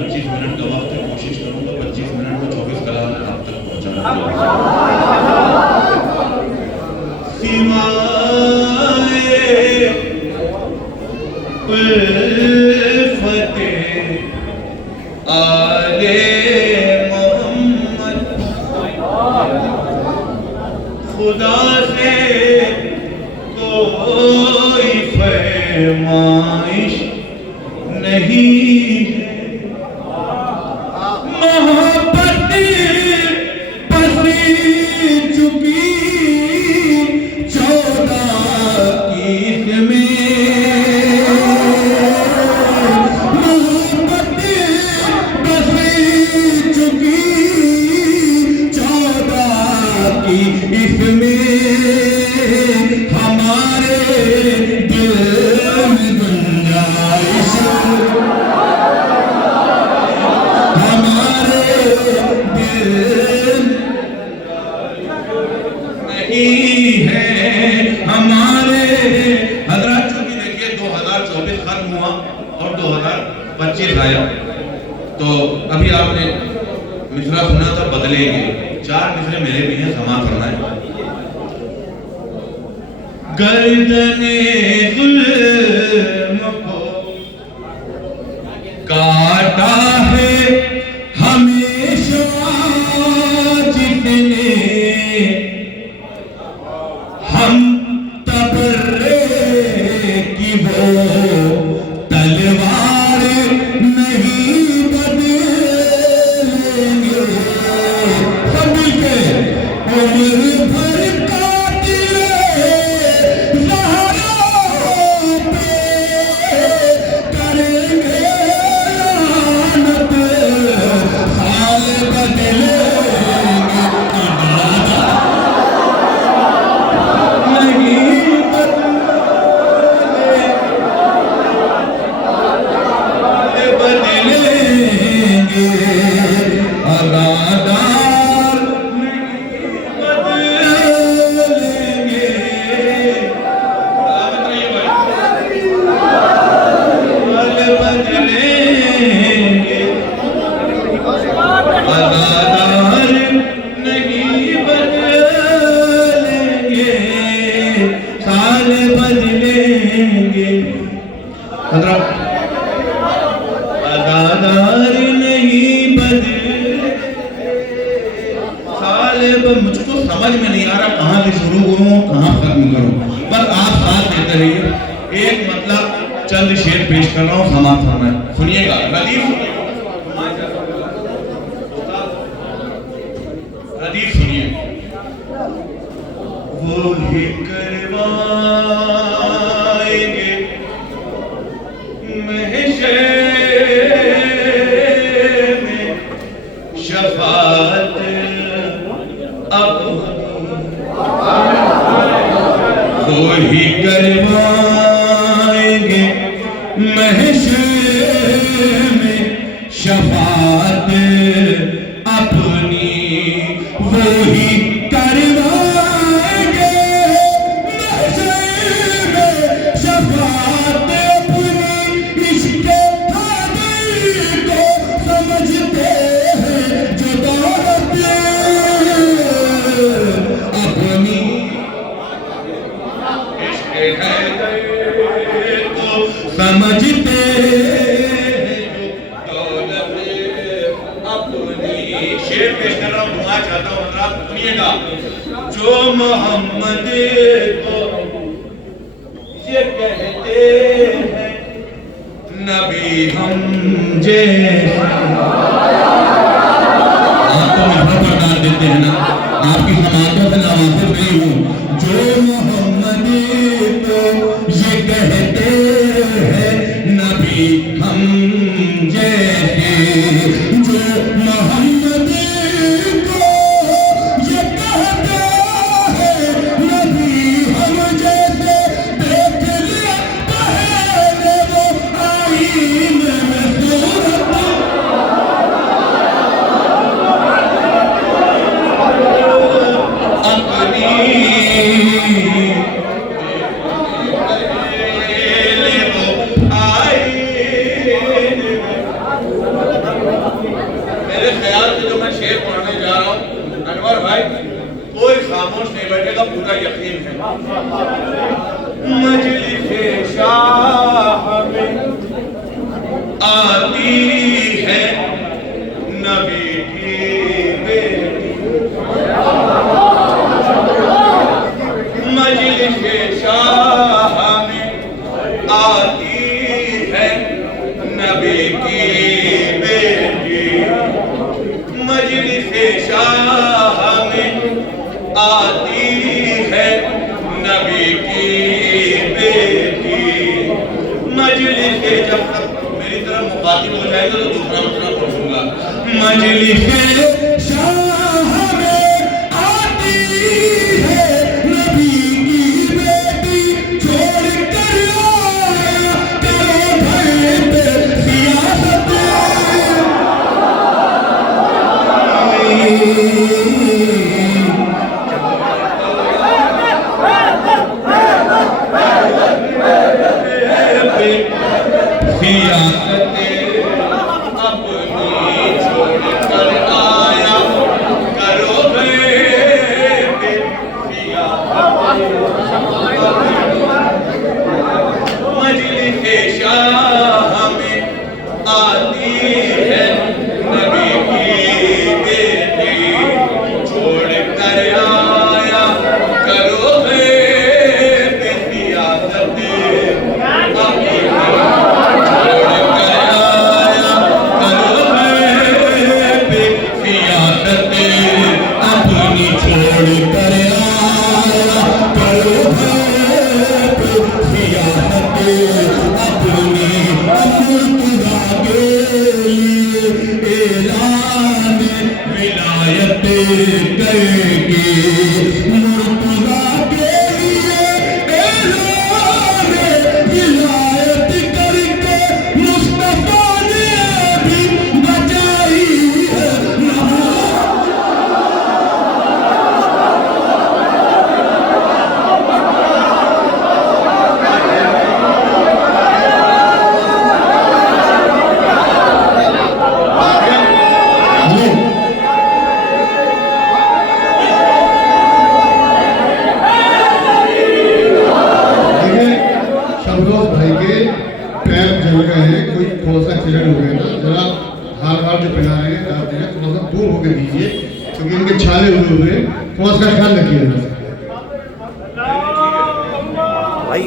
25 minute का वक्त है, कोशिश करूंगा 25 मिनट में 24 कलाम आप तक पहुंचाना। उल्फते आले मोहम्मद, खुदा से कोई फरमाइश नहीं है, मोहब्बत पसी चुकी 14 की में, मोहब्बत पसी चुकी 14 की इसमें, हमारे दिल में गुंजाइश, हमारे दिल नहीं है, हमारे हजरत। चूंकि देखिए 2024 खत्म हुआ और 2025 आया, तो अभी आपने मिसरा सुना था बदलेंगे, 4 मिसरे मेरे भी हैं, समा करना है। गर्दने जुल्म को काटा है हमेशा जितने, हम तबर्रे की वो तलवार नहीं बदलेंगे, सब मिलके उम्र भर मुझको समझ में नहीं आ रहा कहां से शुरू करूं कहां खत्म करूं, बस आप साथ देते रहिए। एक मतलब चंद शेर पेश कर रहा हूं, समाप्त करना है, सुनिएगा। रदीफ सुनिए। वो ही करवाएंगे महशर में शफाअत वो ही करवाएंगे महशर में शफाअत अपनी, वो ही करवाएंगे महशर में शफाअत अपनी। इसके कादिर को समझते हैं जो दौलत अपनी, समझते दौलत अपनी। शेर पेश कर रहा हूं, दुआ चाहता हूं, आप सुनिएगा। जो मोहम्मद को ये कहते हैं नबी हम जैसे, आप तो मेरा बता देते हैं ना, आपकी समातों से नवासिफ नहीं हूं। जो मोहम्मद को ये कहते हैं नबी हम जैसे, जो मोहम्मद को ये कहते हैं नबी हम जैसे, देख लिया पहले वो आईने में सूरत अपनी, का पूरा यकीन है। मजलिसे शाह में आती है नबी की बेटी, मजलिसे शाह में आती है नबी की बेटी, मजलिसे शाह में आती है नबी की बेटी। मजलिसे, जब तक मेरी तरफ मुखातिब हो जाएगा तो दूसरा मतलब पढ़ूंगा। मजलिसे शाह में आती है नबी की बेटी, छोड़ कर आया करो घर पे सियासत। मजलिसे शाह में आती है नबी की बेटी, छोड़ कर आया करो सियासत। अपनी छोड़ कर आया करो सियासत, अपनी मुर्तज़ा के लिए ऐलान विलायत करके, मुर्तज़ा के लिए ऐलान विलायत करके मुस्तफा ने भी बचाई है भाई के पैर जल गए हैं, कोई थोड़ा सा एक्सीडेंट हो गया था, जरा हार जो पहना रहे हैं थोड़ा सा दूर होकर दीजिए, क्योंकि इनके छाले हुए थोड़ा सा ख्याल रखिएगा भाई।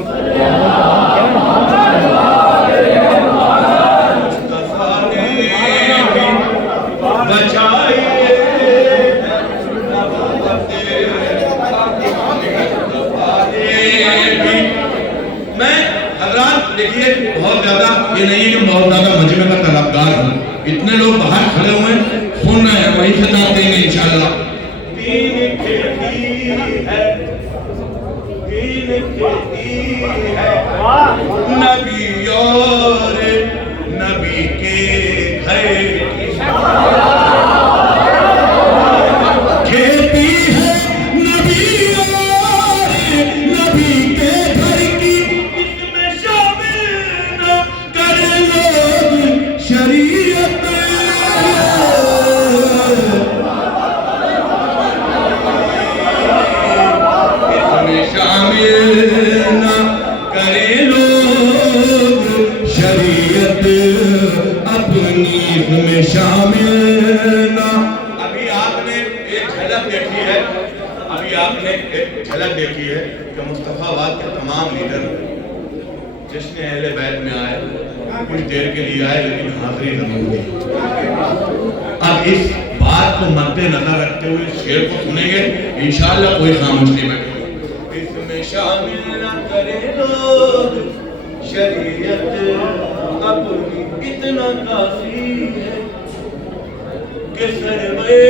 देखिए बहुत ज्यादा ये नहीं है कि बहुत ज्यादा मजमे का तलबगार हूँ, इतने लोग बाहर खड़े हुए हैं सुन रहे हैं, वही से जाते हैं इंशाल्लाह। दीन खेती है, दीन खेती है, नबी और नबी के घर की खेती है, नबी और नबी के घर की, इसमें शामिल न कर लोग शरीयत। इसमें शामिल न करे लोग शरीयत, अपनी इसमें शामिल न। अभी आपने एक झलक देखी है, अभी आपने एक झलक देखी है कि मुस्तफाबाद के तमाम लीडर जश्न अहले बैत में आए, कुछ देर के लिए आए लेकिन हाजिरी जरूर दी। अब इस बात को मद्देनजर रखते हुए शेर को सुनेंगे इंशाअल्लाह, कोई खामोश नहीं बैठेगा। इसमें शामिल न करे लोग शरीयत, अपनी इतना काफी है कि सरवे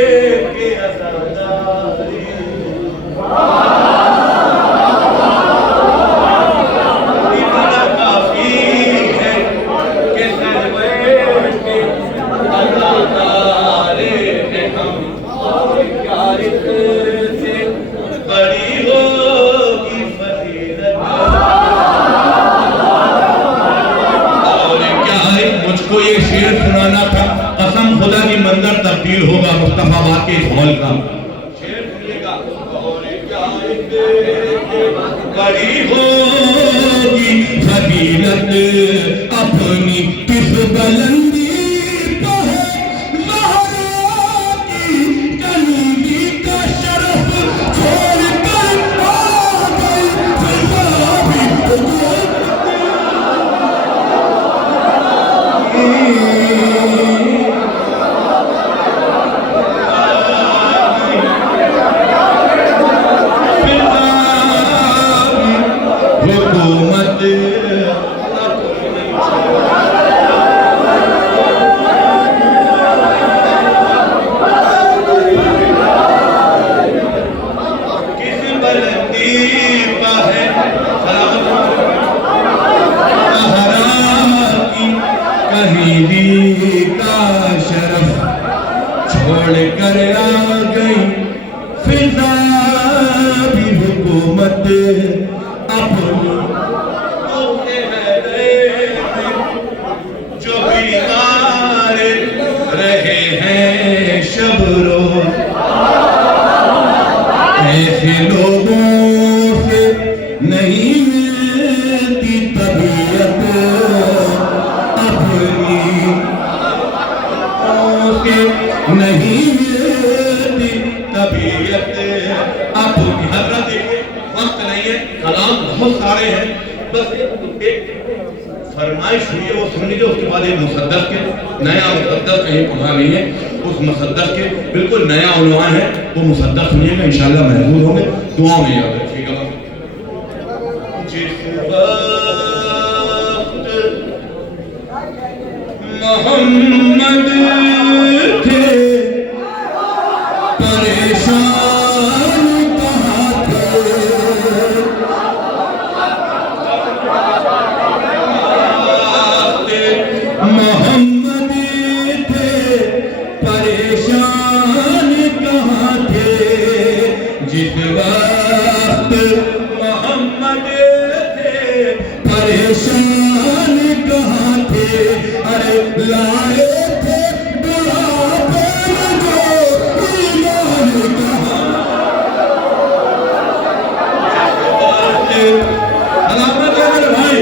के अज़ादारी। इतना काफी है कि सरवे के अज़ादारी हैं हम, और क्या इससे बड़ी होगी फजीलत। मुझको ये शेर सुनाना था, कसम खुदा की मंजर तब्दील होगा मुस्तफाबाद के इस हॉल का। शेर सुनिएगा। और क्या बड़ी होगी फजीलत अपनी किस बुलंदी को है ज़हरा की कलीमी का शरफ छोड़ कर आ गई फिजा भी हुकूमत किस बुलंदी पर है ज़हरा की कलीमी का शरफ छोड़ कर आ गई फिजा भी हुकूमत अपनी जो बीमार रहे हैं शब रोज ऐसे लोगों से नहीं मिलती तबीयत अपनी से नहीं मिलती तबीयत अपनी। हजरत देखिए वक्त नहीं है, कलाम बहुत सारे हैं, बस एक फरमाइश हुई है वो सुन लीजिए। उसके बाद एक मुसद्दक़ के नया मुसद्दक़ कहीं पढ़ा नहीं है, उस मुसद्दक़ के बिल्कुल नया उन्वान है, वो मुसद्दक़ सुनिएगा इंशाअल्लाह महफूज होंगे। दुआ में याद रखिएगा। जिस वक्त मोहम्मद थे परेशान कहाँ थे, मोहम्मद थे परेशान कहाँ थे, जिस वक्त मोहम्मद थे परेशान कहाँ थे, अरे लाए थे बुढ़ापे जो ईमान कहाँ। सलामत है मेरे भाई,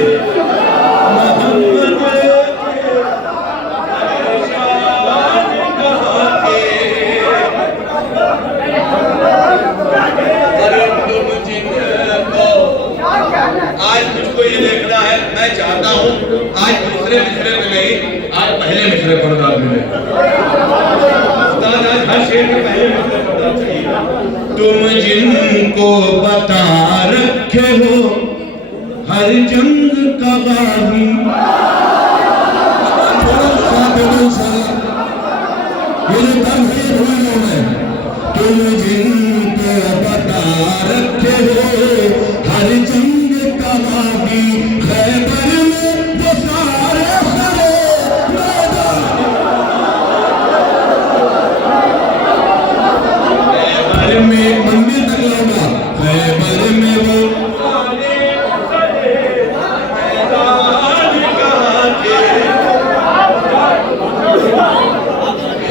मोहम्मद आज मुझको ये देखना है, मैं चाहता हूँ आज दूसरे मिसरे में नहीं, आज पहले मिसरे पर दाद मिले। आज हर शेर के पहले मिसरे पर दाद चाहिए। तुम जिनको बता रखे हो हर जंग का गाजी, तुम जिनको बता रखे हो हर जंग का गाजी, खैबर में वो सारे खड़े मैदान, खैबर में मंदिर तक लगा, खैबर में वो सारे खड़े मैदान कहाँ थे,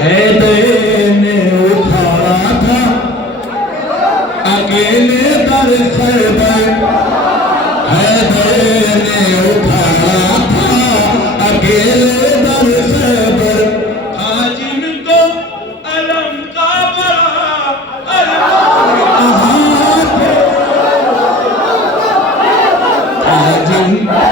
हैदर ने उठाया था अकेले दर खैबर, हैदर ने उठाया था अकेले दर खैबर, था जिनको अलम का बड़ा कहाँ थे, था जिनको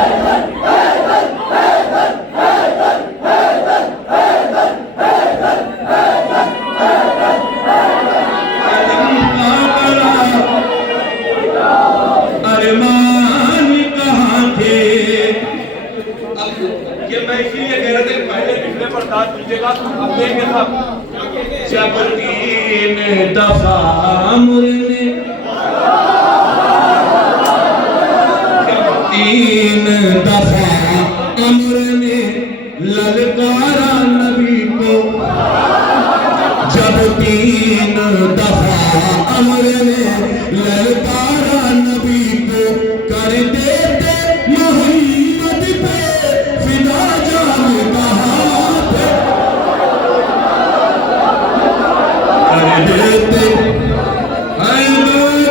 अरमान कहाँ थे। अब ये मैं इसीलिए कह रहा था पहले पिछले पर दाद दीजिएगा, अब देखेंगे साहब। जब 3 दफा मुरने, जब 3 दफा अमर ने ललकारा नबी को, जब 3 दफा अमर ने ललकारा नबी को, कर देते मोहम्मद पे फिदा जान कहाँ थे, कर देते हैदर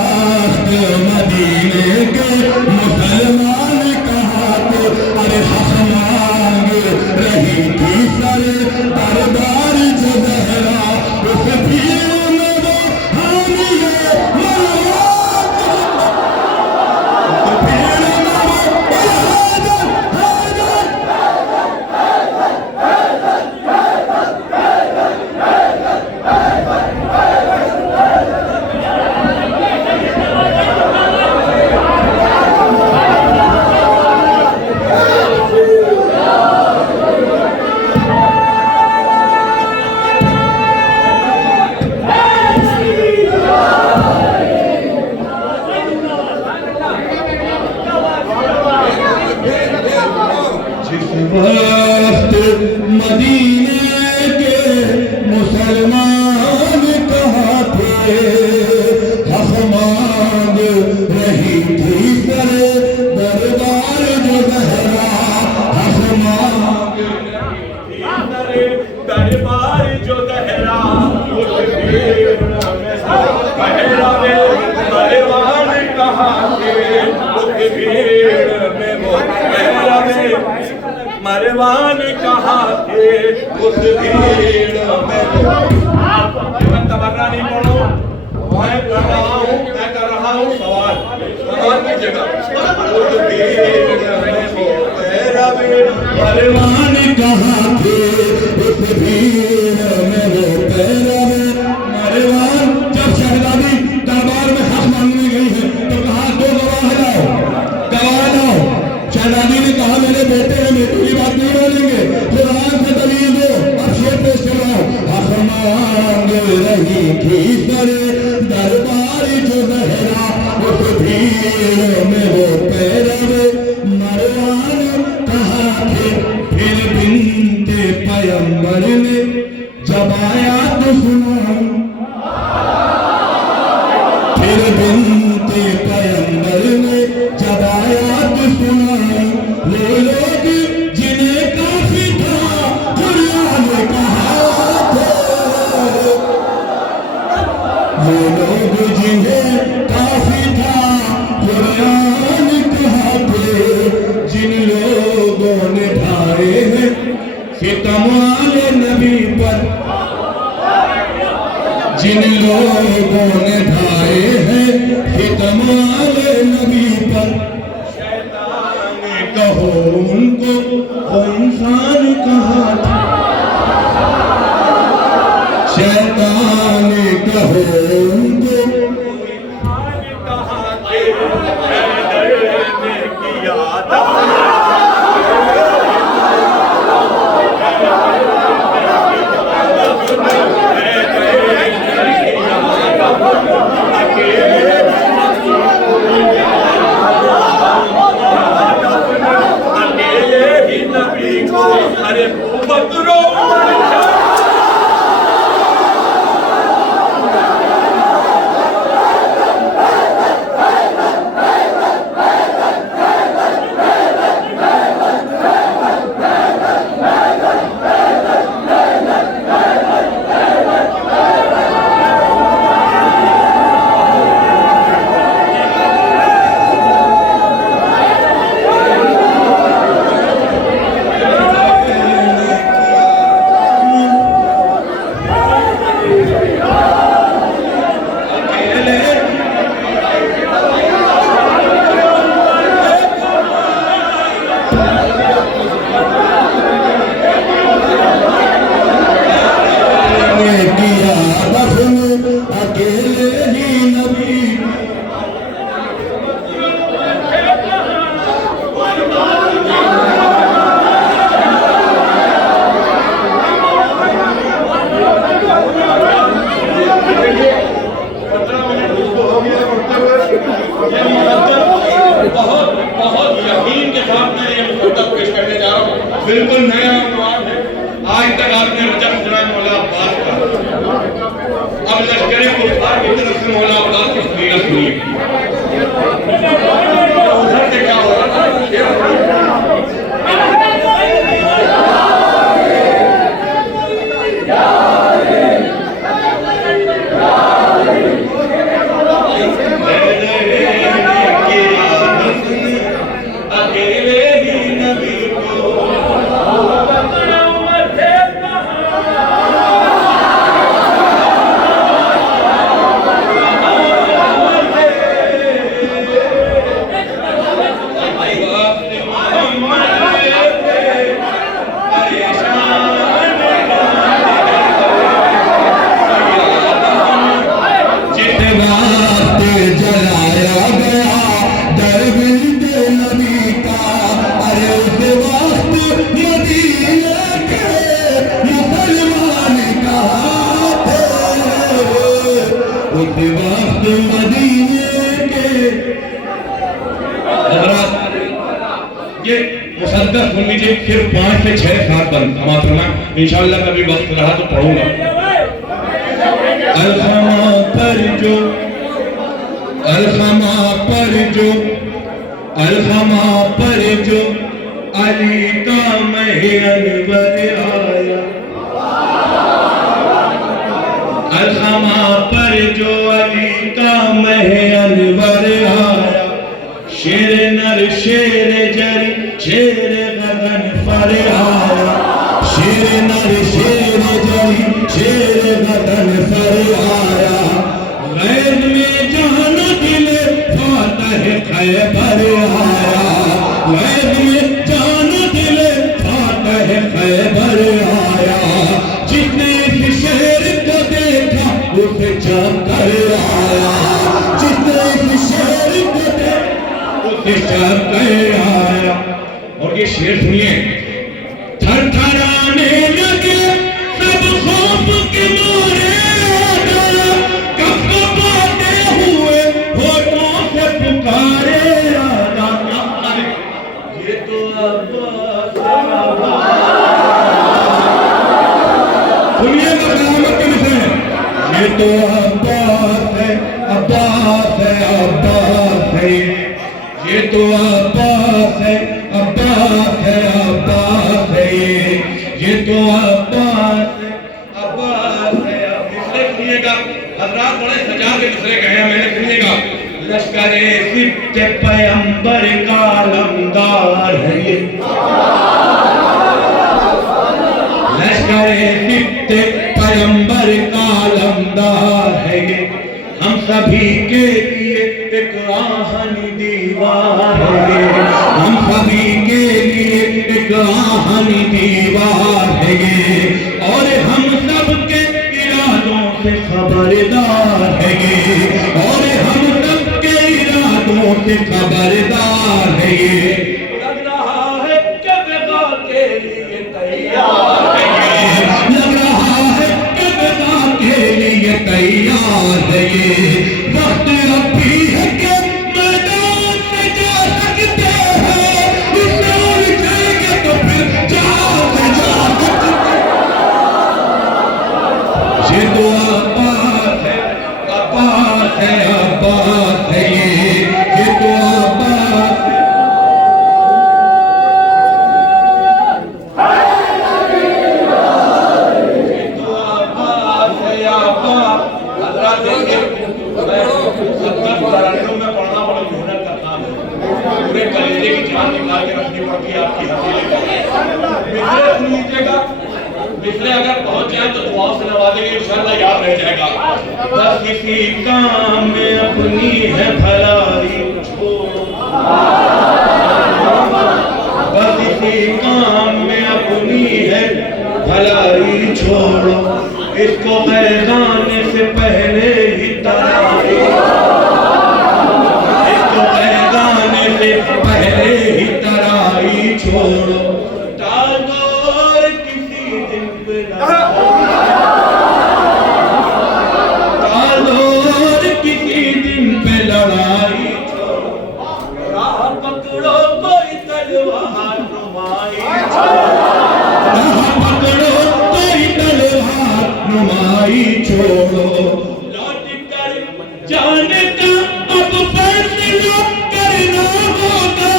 वास्ते मदीने के मुसलमान कहाँ थे, अरे हक मांग रही थी सर दरबार जो जहरा, उस भीड़ में वो हामिए मरवा, उस भीड़ में वो हैदर हैदर। जिस वक्त मदीने के मुसलमान कहाँ थे, हक मांग रही थी सर दरबार जो जहरा, हक मांग दरबार जो दहरा, उस भीड़ में पहरावे मरवान कहाँ थे, उस भीड़ में वो पहरावे मरवान कहाँ थे, उस भीड़ में तबर्रा नहीं पढ़ो, मैं कर रहा हूँ सवाल की जगह, उस भीड़ में वो पहरावे मरवान कहाँ थे, उस भीड़ में वो पहरावे मरवान। जब शहजादी दरबार में हक मांगने गई है तो कहा दो गवाह लाओ, गवाह लाओ। शहजादी ने कहा मेरे बेटे हैं, बेटे की बात नहीं मानेंगे, कुरान से दलील दो, अब शेर पेश कराओ। हक मांग रही थी सर दरबार जो जहरा, उस भीड़ में वो पहरावे मरवान कहाँ थे। फिर बिनते पैगंबर ने जब आया तो सुना, फिर बिनते पैगंबर ने जब आया तो सुना, वो लोग जिन्हें काफी था कुरान ने कहा थे, वो लोग जिन्हें काफी था कुरान कहा थे, जिन लोगों ने ढाए हैं सितम वाले नबी पर, जिन लोगों ने ढाए हैं सितम वाले नबी पर, शैतान कहो उनको वो इंसान कहाँ था, शैतान कहो उनको कहाँ थे, हैदर ने किया दफन अकेले ही नबी को, अरे बकरो बिल्कुल नया अनुवाद है। आज तक आपने रजब सुना मौला अब्बास का, अब लश्कर कुफार की तरफ से मौला अब्बास की सुनिए सुनिए। उधर से क्या हो रहा था? मदीने के। ये मुसद्दर सुन लीजिए, फिर 5 से 6 साल बंद हमारा इंशाअल्लाह कभी वक्त रहा तो पढ़ूंगा। अलखमा पर जो, अलखमा पर जो, अलखमा पर जो अली का महे अनवर आया। अलखमा पर जो अली का महे अनवर आया। शेर नर शेर जरी शेर गगन पर आया। शेर नर शेर जरी शेर गगन पर आया। गैब में जान दिले फातह खैबर आया। गैब में जान दिले फातह खैबर आया। जिसने इस शेर को देखा उसे चक्कर आया। जिसने इस शेर को देखा उसे चक्कर आया। और ये शेर सुनिए, थरथराने लगे सब खौफ के मारे। कब बाते हुए होठों से पुकारे आदा। ये तो सुनिएगा कलामत के विषय। ये तो अब्बास है, अब्बास है, अब्बास है। ये तो अब्बास है, अब्बास है, अब्बास है। ये तो अब्बास है, अब्बास है। दूसरे सुनिएगा, हजरात बड़े सजा के दूसरे कहे हैं, मैंने सुनिएगा। लश्करे सिद्ध पैगंबर का लमदार है ये। लश्करे सिद्ध पैगंबर का लमदार है ये। हम सभी के लिए एक आहनी दीवार है ये। हम सभी के लिए एक आहनी दीवार है ये। और हम सबके इरादों से खबरदार है ये। और हम सबके इरादों से खबरदार है ये। लग रहा है कि वेगा के लिए तैयार है ये। लग रहा है कि वेगा के लिए तैयार है ये। वक्त अब भी है कि मैदान में जा सकते हैं। इससे उलझेंगे तो फिर जान से जा सकते हैं। ये तो अब्बास है, अब्बास है, अब्बास है ये तो अब्बास है। ये तो अब्बास है, अब्बास। हजरात देखिए, मैं 70 तरन्नुम में पढ़ना बड़ा मेहनत का काम है। पूरे कलेजे की जान निकाल के रखनी पड़ती है आपकी हथेली। मिसरे सुन लीजिएगा, मिसरे अगर पहुंच जाए तो दुआ से नवाजेंगे, इंशाअल्लाह याद रह जाएगा। बस किसी काम में अपनी है भलाई छोड़ो। बस किसी काम में अपनी है भलाई छोड़ो। इसको पैगाने से पहले ही तराई। इसको पैगाने से पहले ही तराई छोड़ो। टालो और किसी दिन पे टालो और किसी दिन पे लड़ाई छोड़ो। राह पकड़ो कोई तलवार नुमाई छोड़ो। राह पकड़ो कोई तलवार नुमाई छोड़ो। लौट कर जाने का अब फैसला करना होगा।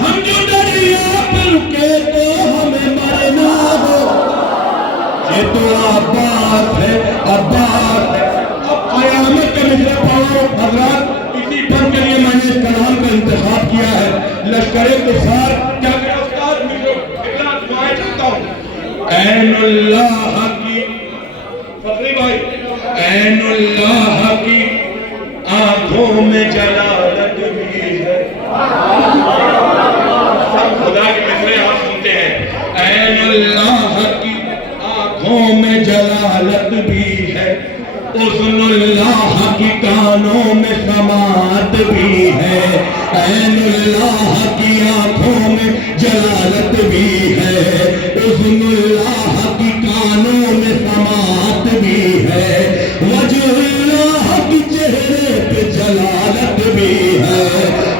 हम जो दरिया पर रुके तो हमें मरना होगा। ये तो अब्बास है, अब्बास है। अब क़यामत के मिसरे पढ़ो हज़रात। इसी पद के लिए मैंने इस कलाम का इंतखाब किया है। लश्करे कुफ़ार क्या गिरफ्तार मिलो इतना दुआएं चाहता हूँ। ऐनुल्लाह की फखरी भाई, ऐनुल्लाह की आंखों में जलालत भी है। सब खुदा के मिसरे आप सुनते हैं। ऐनुल्लाह की आंखों में जलालत भी है। उज़्नुल्लाह की कानों में समात भी है। ऐनुल्लाह की आंखों में जलालत भी है। उज़्नुल्लाह की कानों में समात भी है। वजहुल्लाह की चेहरे पे जलालत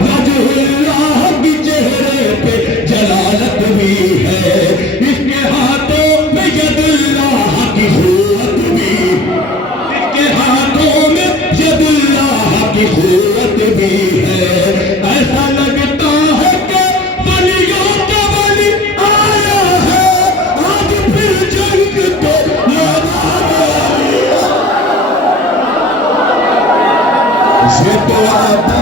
वजहुल्लाह की चेहरे पे जलालत भी है, इसके हाथों में यदुल्लाह की कुव्वत भी, इसके हाथों में यदुल्लाह की कुव्वत भी है। ऐसा लगता है कि वलियों का वली आया है, आज फिर जंग के मैदान में आया। ये तो आता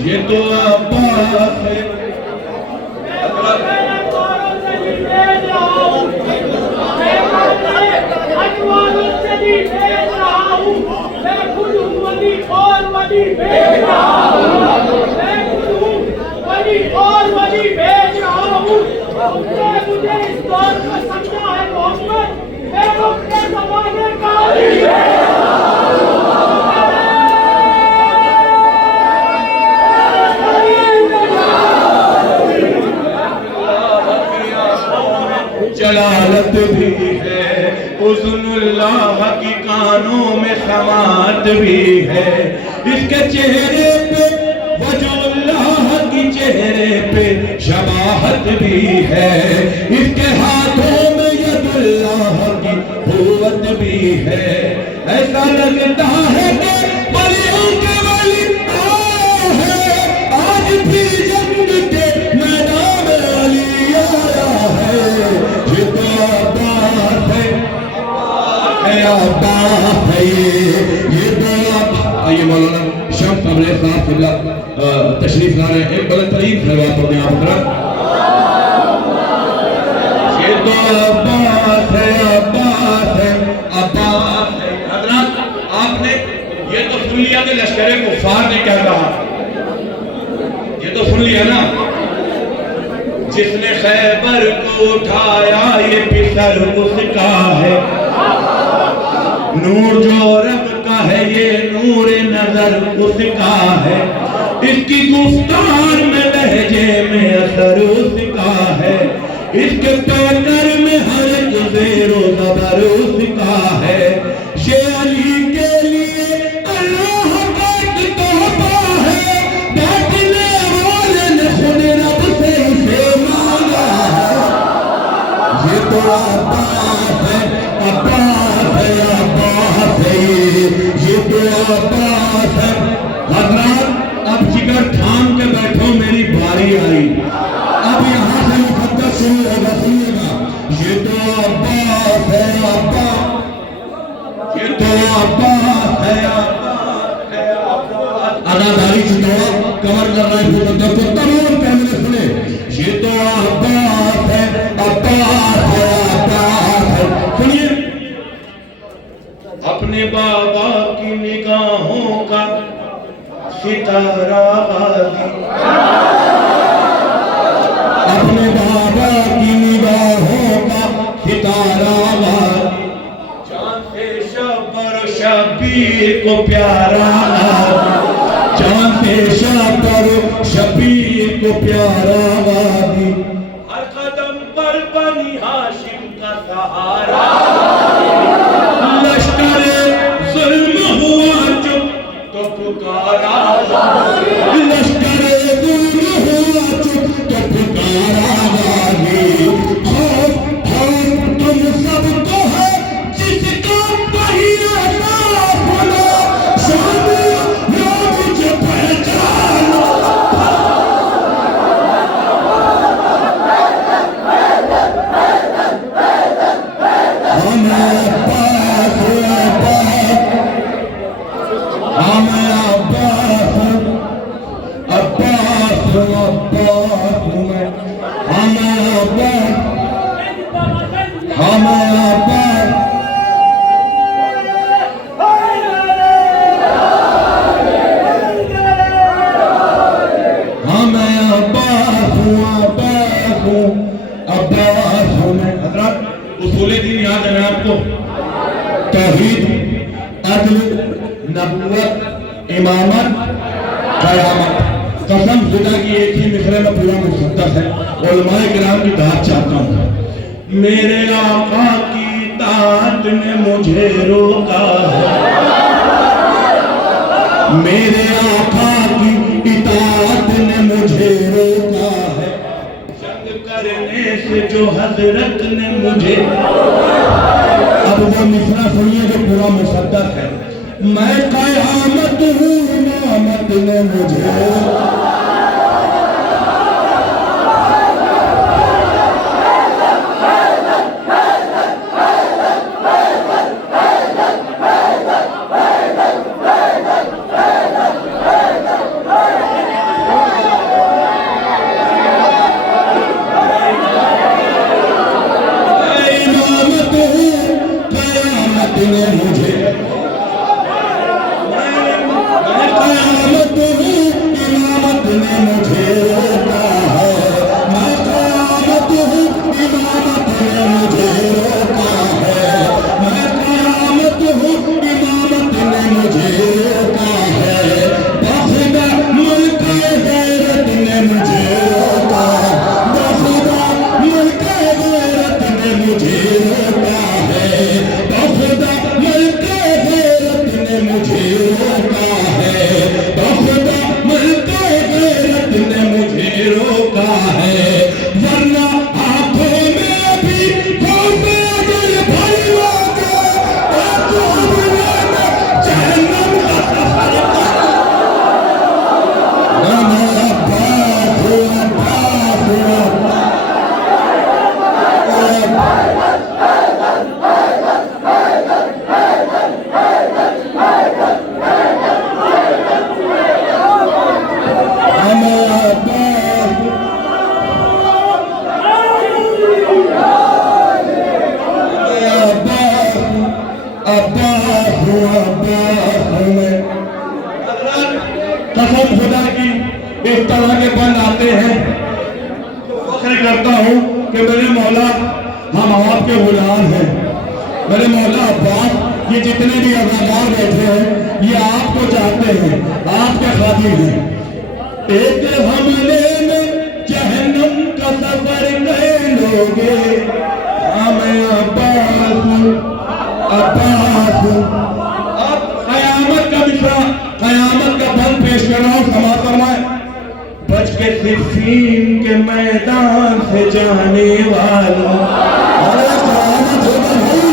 ये तो अब्बास है। मुझे इस दौर को समझा है मोहम्मद, मैं अपने जमाने का जलालत भी है, उज़्नुल्लाह की कानों में समात भी है, इसके चेहरे पे वजहुल्लाह की चेहरे पे शबाहत भी है, इसके हाथों में यदुल्लाह की कुव्वत भी है। ऐसा लगता है कि वलियों के वली आए हैं, आज भी जंग के मैदान में अली आया है। ये तो अब्बास है, अब्बास है ये तो आइए मौलाना शम्स अमरे साहब किबला तशरीफ ला रहे हैं, एक बुलंद तरीन सलवात पढ़ते हैं आप तरफ। ये तो अब्बास है, अब्बास है, अब्बास है। हज़रात आपने ये तो सुन लिया कि लश्कर कुफ़ार ने क्या कहा, ये तो सुन लिया ना, जिसने खैबर को उठाया ये पिसर उसका है, नूर जो रब का है ये नूर नजर उसका है, इसकी गुफ्तार में लहजे में असर उसका है, इसके पैकर में हर एक ज़ेरो ज़बर उसका है। ये अली के लिए अल्लाह का एक तोहफा है, बांटने वाले ने खुद रब से इसे मांगा है। ये तो अब्बास है, अब्बास है, अब्बास है ये तो अब्बास है। हज़रात अब जिगर थाम के बैठो, मेरी बारी आई, अब यहाँ से मुकद्दस शुरू होगा, सुनिएगा। ये तो अब्बास है, अब्बास, ये तो अब्बास है, अब्बास है, अब्बास। अदादारी से तो कवर कर रहा है मुकद्दस को, तमाम कैमरे सुने। ये तो अब्बास है, अब्बास है, अब्बास है। सुनिए, अपने बाबा की निगाहों का सितारा गाज़ी, अपने बाबा की निगाहों का सितारा गाज़ी, चांद से शब्बर शबीर को प्यारा गाज़ी, चांद से शब्बर शबीर को प्यारा गाज़ी, हर कदम पर बनी हाशिम का सहारा, लश्कर जुल्म हुआ चुप तो पुकारा, लश्कर जुल्म हुआ चुप तो पुकारा गाज़ी। खौफ खौफ तुम सबको है जिसका वही ऐसा फुला, शादी लोग जो पहचानो। हमें अब्बास उसूले दीन याद है आपको, तौहीद, अदल, नबूवत, इमामत, क़यामत। कसम खुदा की एक ही मिसरे में पूरा मुसद्दक है। उलमाए किराम की दाद चाहता हूँ। मेरे आका की दाद ने मुझे रोका है, मेरे आका की इताअत ने मुझे रोका है, जंग करने से जो हजरत ने मुझे। अब वो मिसरा सुनिए जो पूरा मुसद्दक है। मैं क़यामत हूँ इमामत ने मुझे, कसम खुदा की इस तरह के बंद आते हैं। फख्र करता हूँ कि मेरे मौला हम आपके गुलाम हैं। मेरे मौला अब्बास ये जितने भी अज़ादार बैठे हैं ये आपको चाहते हैं, आपके खातिर हैं। एक हमले में जहन्नम का सफर तय लोगे, हमें अब्बास अब्बास। अब कयामत का मिसरा, कयामत का बंद पेश कर रहा हूं, समाप्त फरमाए। बच के सिफ़ीन के मैदान से जाने वालों, अरे कयामत होगा भाई।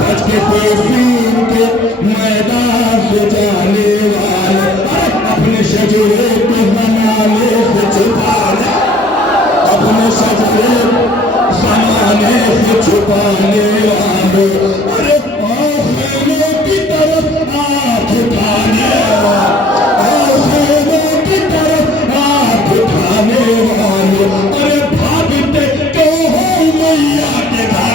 बच के सिफ़ीन के मैदान से जाने वालों, अपने शजरे को ज़माने से छुपा ले, अपने शजरे ज़माने से छुपाने वालों। अरे आखिरों की तरफ आँख उठाने वालों, आखिरों की तरफ आँख उठाने वालों। अरे भागते क्यों हो मैया के घर?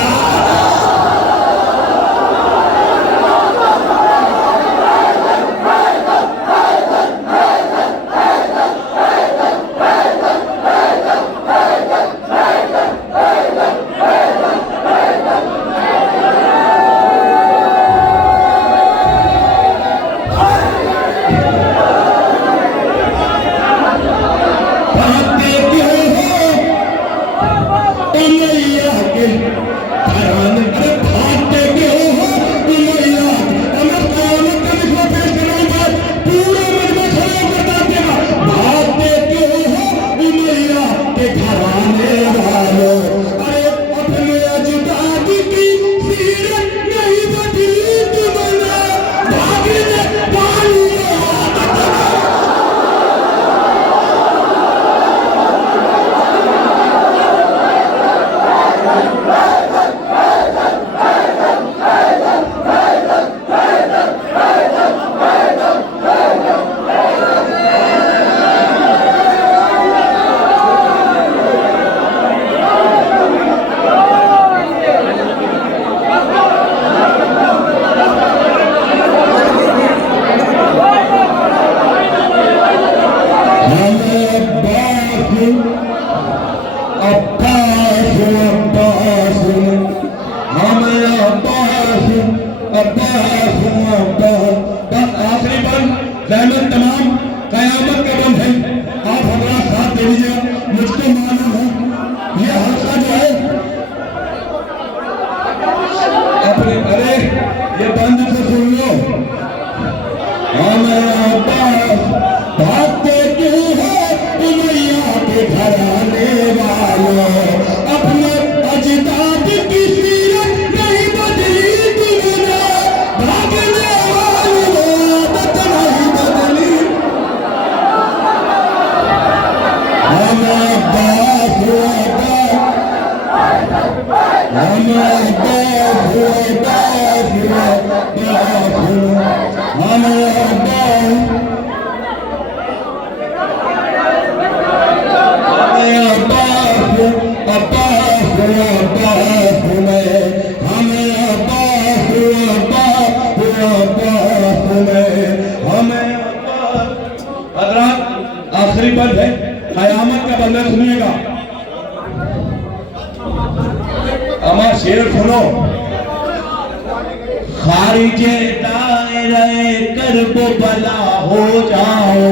हम अब्बास अब्बास अब्बास हम आखिरी बंद है कयामत का बंदा सुनिएगा अमर शेर सुनो खारिजे दायरे करबो बला हो जाओ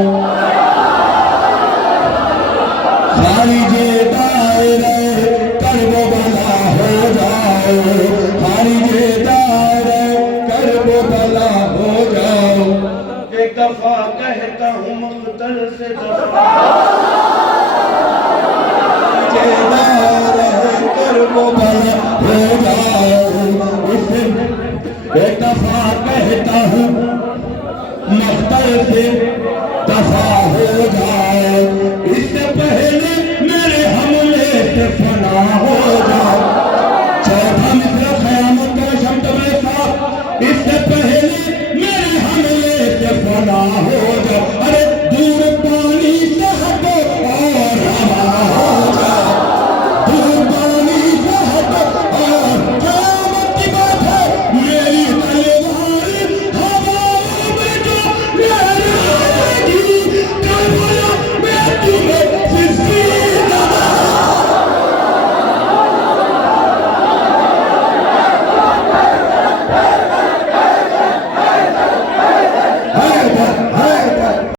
खारिजे दायरे करबो बला हो जाओ खारिजे दायरे करबो बला हो जाओ एक दफा कहता हूँ मुख्तर से दफा